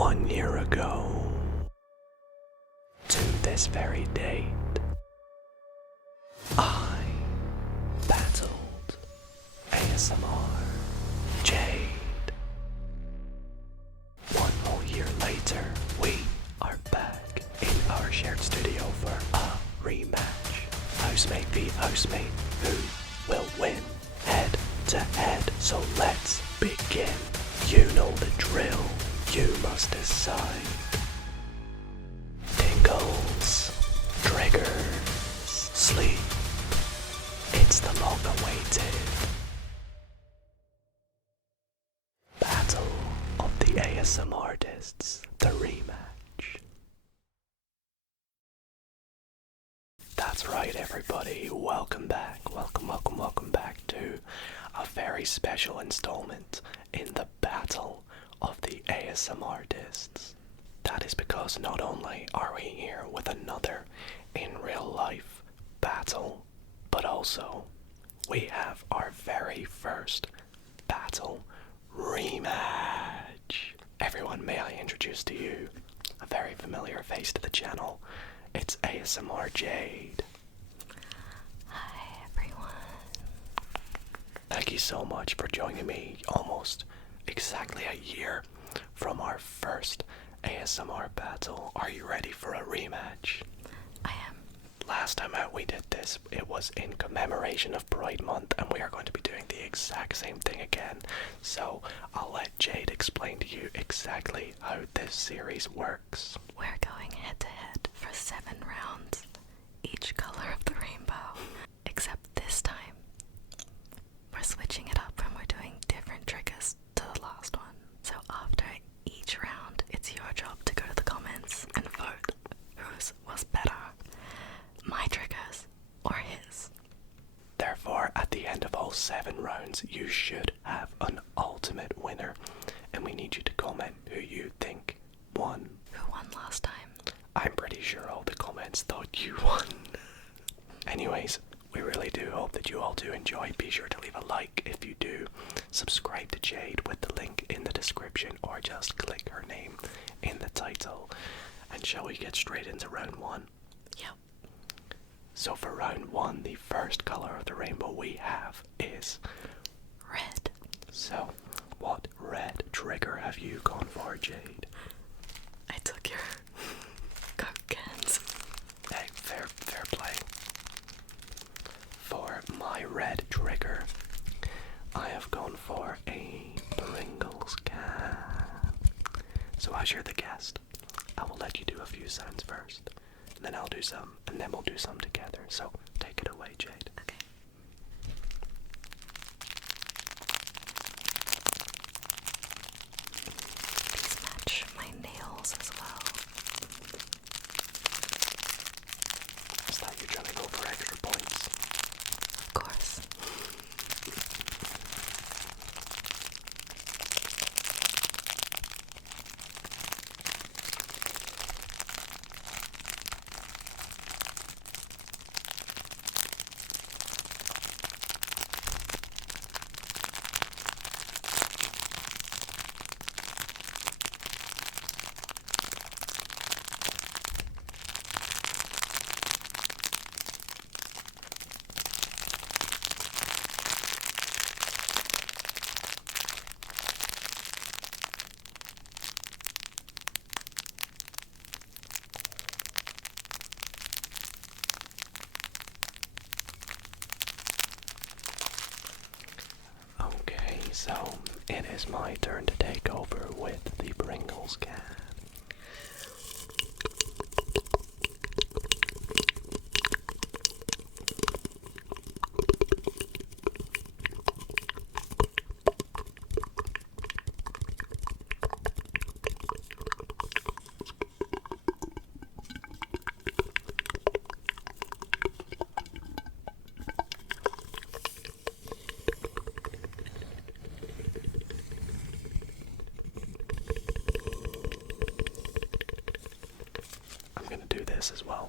1 year ago, to this very date, I battled ASMR Jade. 1 whole year later, we are back in our shared studio for a rematch. Housemate v housemate, who will win head to head? So let's begin. You know the drill, you must decide. Tingles, triggers, sleep. It's the long-awaited Battle of the ASMRtists, the rematch. That's right, everybody. Welcome back. Welcome back to a very special installment in the Battle of the ASMRtists. That is because not only are we here with another in real life battle, but also we have our very first battle rematch. Everyone, may I introduce to you a very familiar face to the channel. It's ASMR Jade. Hi everyone. Thank you so much for joining me almost exactly a year from our first ASMR battle. Are you ready for a rematch? I am. Last time out we did this, it was in commemoration of Pride Month, and we are going to be doing the exact same thing again. So I'll let Jade explain to you exactly how this series works. We're going head to head for 7 rounds, each color of the rainbow. Except this time, we're switching it up and we're doing different triggers to the last one. So after each round, it's your job to go to the comments and vote whose was better, my triggers or his. Therefore, at the end of all 7 rounds, you should have an ultimate winner, and we need you to comment who you think won. Who won last time? I'm pretty sure all the comments thought you won. Anyways, we really do hope that you all do enjoy. Be sure to leave a like if you do. Subscribe to Jade with the link in the description, or just click her name in the title. And shall we get straight into round 1? Yep. So for round 1, the first color of the rainbow we have is red. So, what red trigger have you gone for, Jade? I took your Coke cans. Hey, fair play. For my red trigger, I have gone for a Pringles can. So as you're the guest, I will let you do a few sounds first, and then I'll do some, and then we'll do some together. So take it away, Jade. Okay. These match my nails as well. Is that you trying to go for extra points? Of course. Okay, so it is my turn to take over with the Pringles can. As well.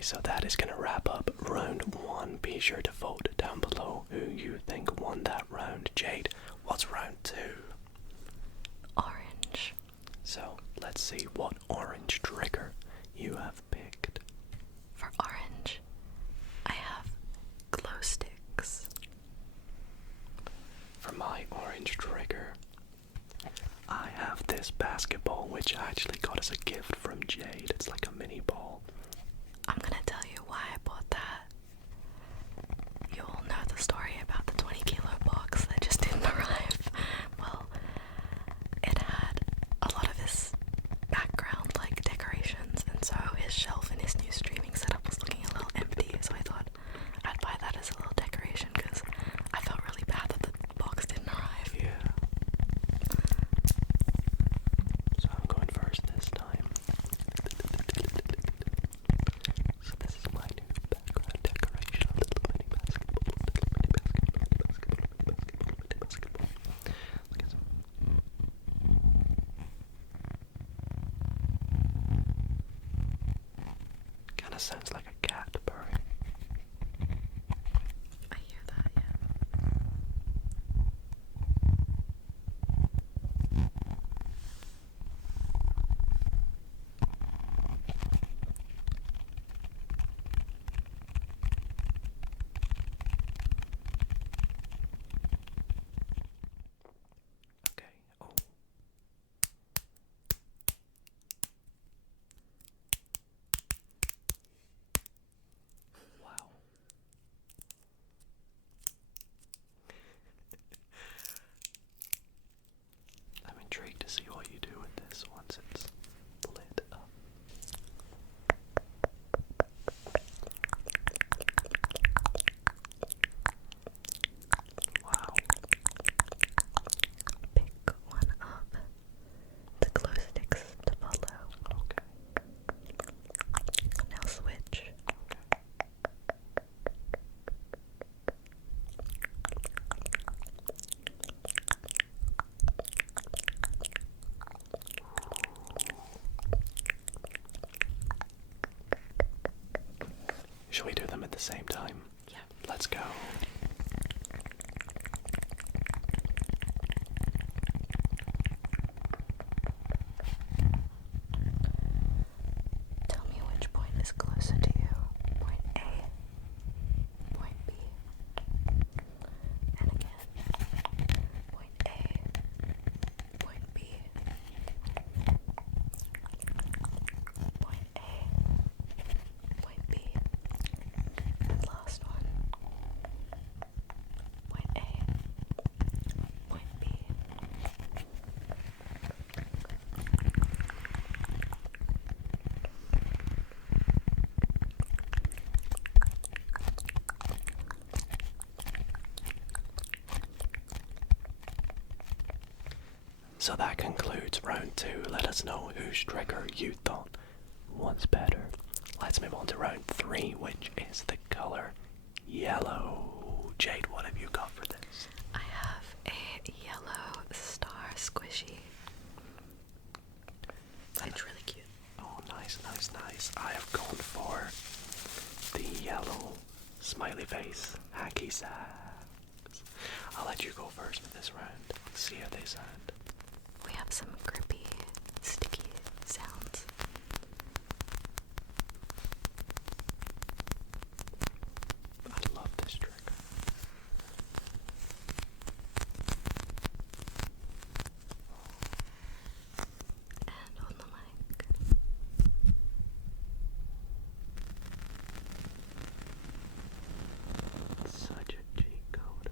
Okay, so that is gonna wrap up round 1. Be sure to vote down below who you think won that round. Jade, what's round 2? Orange. So let's see what orange trigger you have picked. For orange, I have glow sticks. For my orange trigger, I have this basketball, which I actually got as a gift from Jade. It's like a mini ball. I'm gonna tell you why I bought that. You all know the story about the 20-kilo box that just didn't arrive. Well, it had a lot of his background, like decorations, and so his shelf in his new streaming setup was looking a little empty, so I thought I'd buy that as a little decoration because I felt really bad that the box didn't arrive. Yeah. So I'm going first this time. So this is my new background decoration. Little mini basketball. Look at some. Kinda sounds like a cat purring. I hear that, yeah. Okay. Oh. Wow. I'm intrigued to see what you do with this once it's lit up. Wow. Pick one of the glow sticks to follow. Okay. Now switch. Should we do them at the same time? Yeah. Let's go. Tell me which point is closer to you. Point A, point B, and again. Point A, point B, point A, point B, and last one. Point A, point B. So that concludes round 2. Let us know whose trigger you thought was better. Let's move on to round 3, which is the color yellow. Jade, what have you got for this? I have a yellow star squishy. It's really cute. Oh, nice, nice, nice. I have gone for the yellow smiley face hacky sacks. I'll let you go first for this round. See how they sound. We have some grippy, sticky sounds. I love this trigger. And on the mic. Such a cheat code.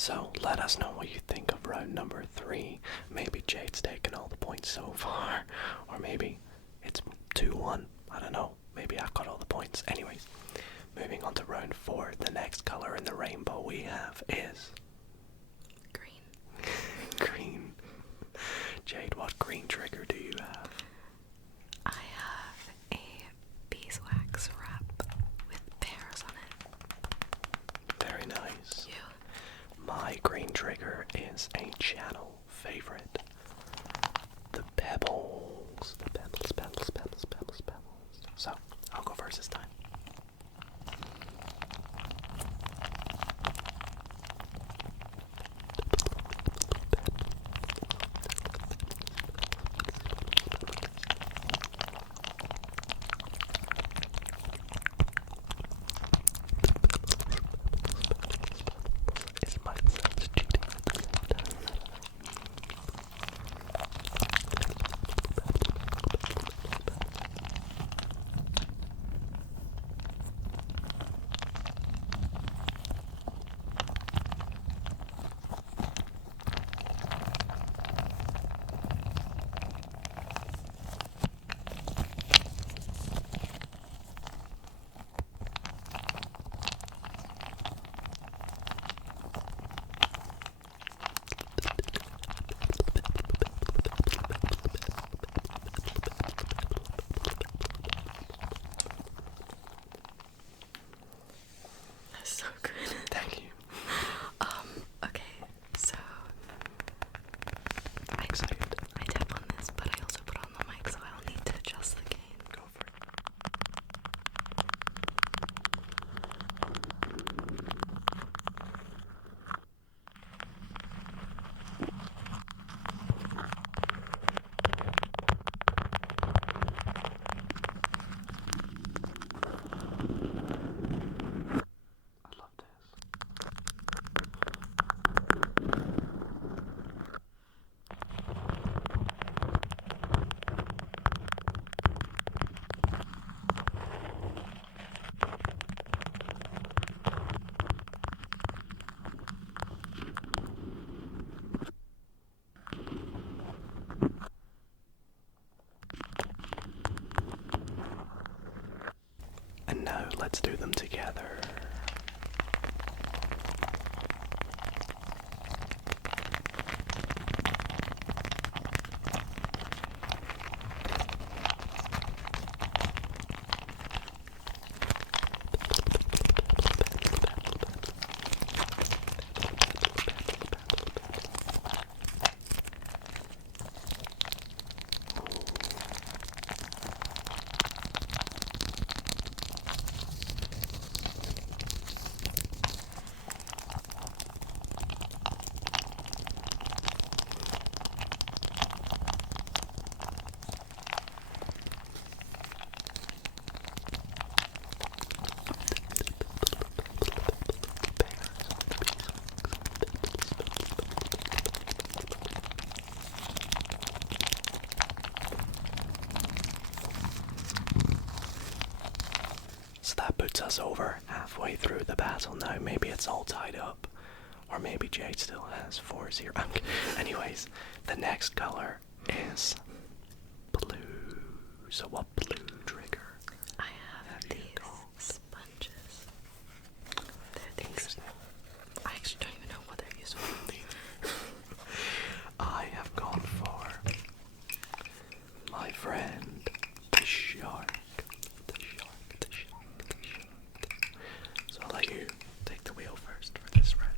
So let us know what you think of round number 3. Maybe Jade's taken all the points so far, or maybe it's 2-1. I don't know. Maybe I've got all the points. Anyways, moving on to round 4. The next color in the rainbow we have is green. Green. Jade, what green trigger do you have? I have a beeswax wrap with pears on it. Very nice. You? My green trigger is a channel favorite. The Pebbles. The Pebbles, Pebbles, Pebbles, Pebbles, Pebbles. So, I'll go first this time. So good. Thank you. Okay, so I'm excited. I tap on this, but I also put on the mic, so I'll need to adjust the gain. Go for it. I love this. And now let's do them together. So that puts us over halfway through the battle now. Maybe it's all tied up. Or maybe Jade still has 4-0. Anyways, the next color is blue. So what blue trigger? I have these sponges. They're these. Interesting. I actually don't even know what they're used for. I have gone for my friend, the shark. The shark, the shark, the shark. So I'll let you take the wheel first for this round.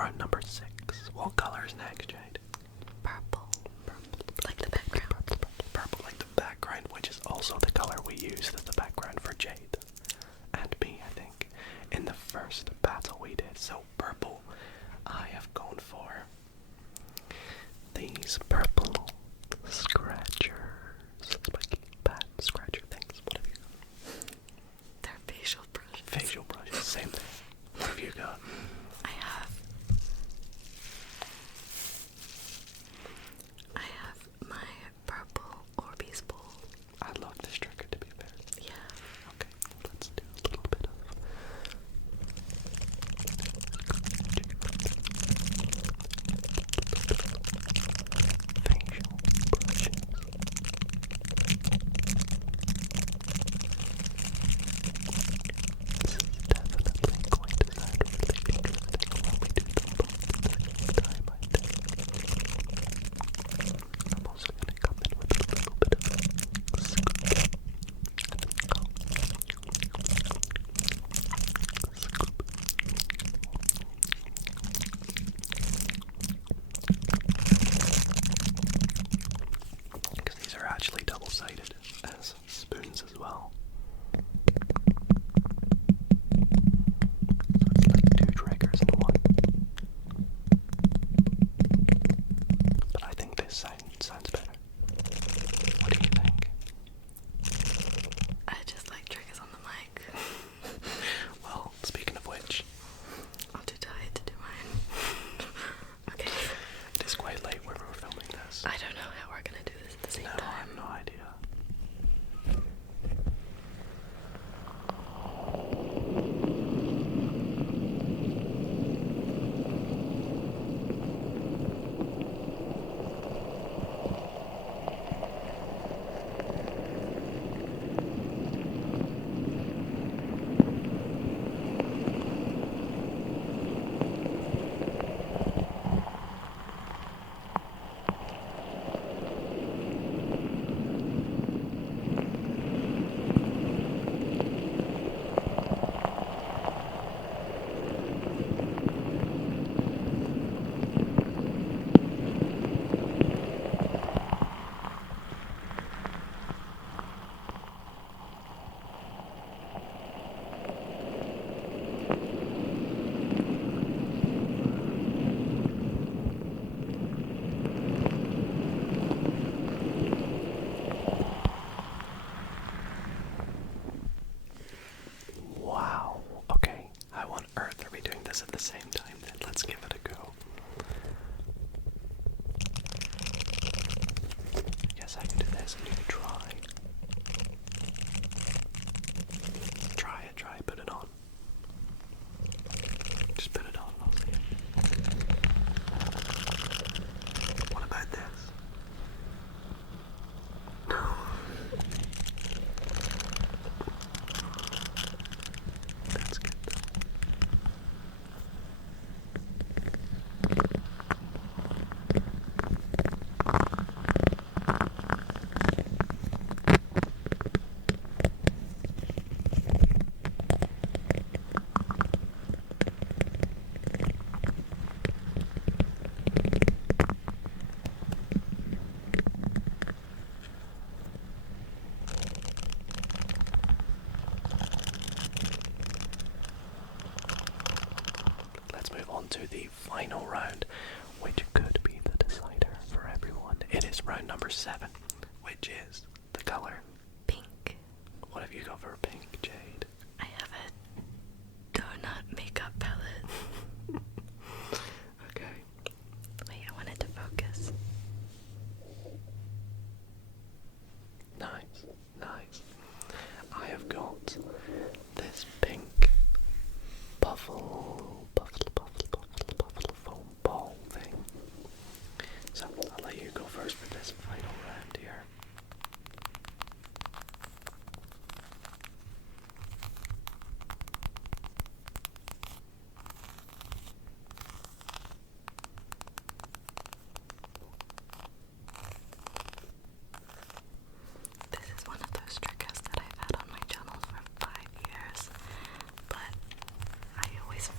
round number 6. What color is next, Jade? Purple. Like the background. Purple like the background, which is also the color we used as the background for Jade and me, I think, in the first battle we did. So purple, I have gone for these purple scratchers, spiky bat scratcher things. What have you got? They're facial brushes. Facial brushes, same thing. What have you got? I have my purple Orbeez bowl. I love this trigger, to be fair. Yeah. Okay, let's do a little bit of facial brushes. This is definitely going to sound really interesting when we do them both at the same time, I think. I'm also going to come in with a little bit of scoop. Because these are actually double-sided as spoons as well. So it's like 2 triggers in one. But I think this sounds better. What do you think? I just like triggers on the mic. Well, speaking of which, I'm too tired to do mine. Okay. it is quite late where we're filming this. I don't know how we're gonna do this at the same No, I time. have no idea. Wow. Okay. How on earth are we doing this at the same time then? Let's give it a go. I guess I can do this and you can try. Try it, put it on. Just put it on, I'll see it. What about this? No. That's good though. Let's move on to the final round, which could be the decider for everyone. It is round number 7, which is the color. Pink. What have you got for pink, Jade? I have a donut makeup palette. Okay. Wait, I wanted to focus. Nice, nice. I have got this pink puffle foam ball thing. So I'll let you go first for this final round here. This is one of those triggers that I've had on my channel for 5 years, but I always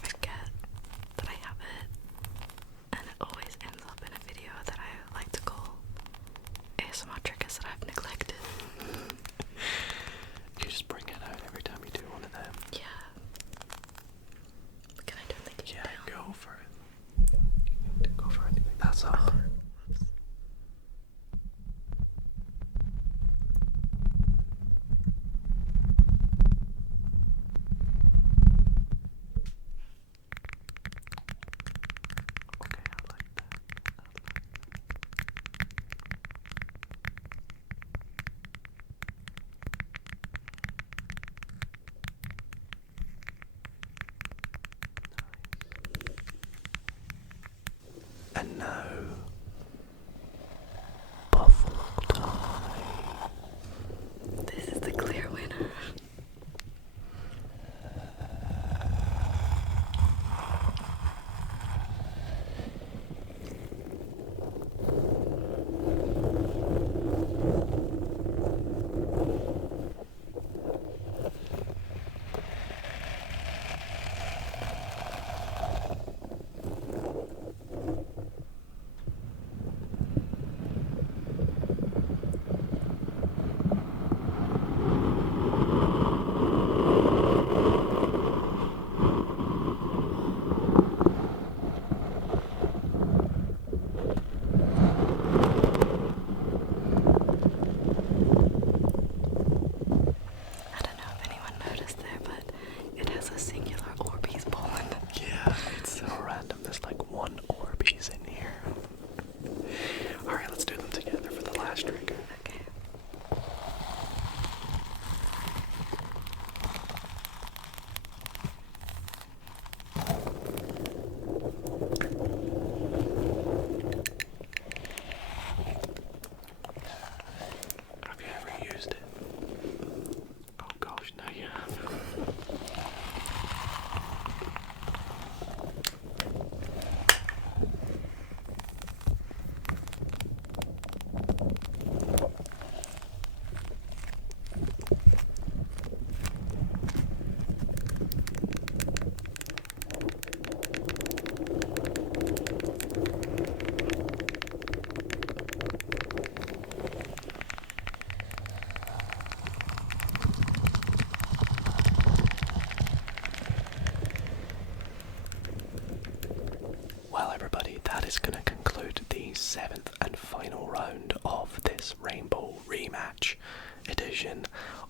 close up. Okay, I like that. And now, buffalo time. This is the clear winner. I don't know if anyone noticed there, but it has a singular Orbeez bowl in it. Yeah, it's so random. There's like one Orbeez in here. Alright, let's do them together for the last trigger. Okay. Have you ever used it? Oh gosh, no you haven't. Well everybody, that is going to conclude the 7th and final round of this Rainbow Rematch edition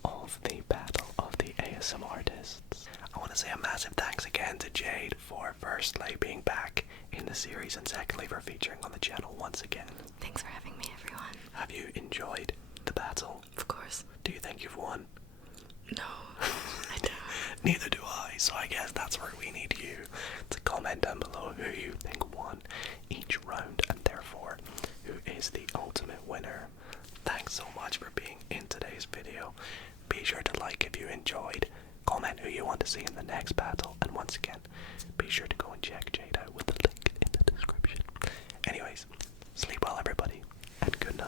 of the Battle of the ASMRtists. I want to say a massive thanks again to Jade for firstly being back in the series and secondly for featuring on the channel once again. Thanks for having me, everyone. Have you enjoyed the battle? Of course. Do you think you've won? No, I don't. Neither do I, so I guess that's where we need you to comment down below who you think won each round and therefore who is the ultimate winner. Thanks so much for being in today's video. Be sure to like if you enjoyed, comment who you want to see in the next battle, and once again, be sure to go and check Jade out with the link in the description. Anyways, sleep well everybody, and good night.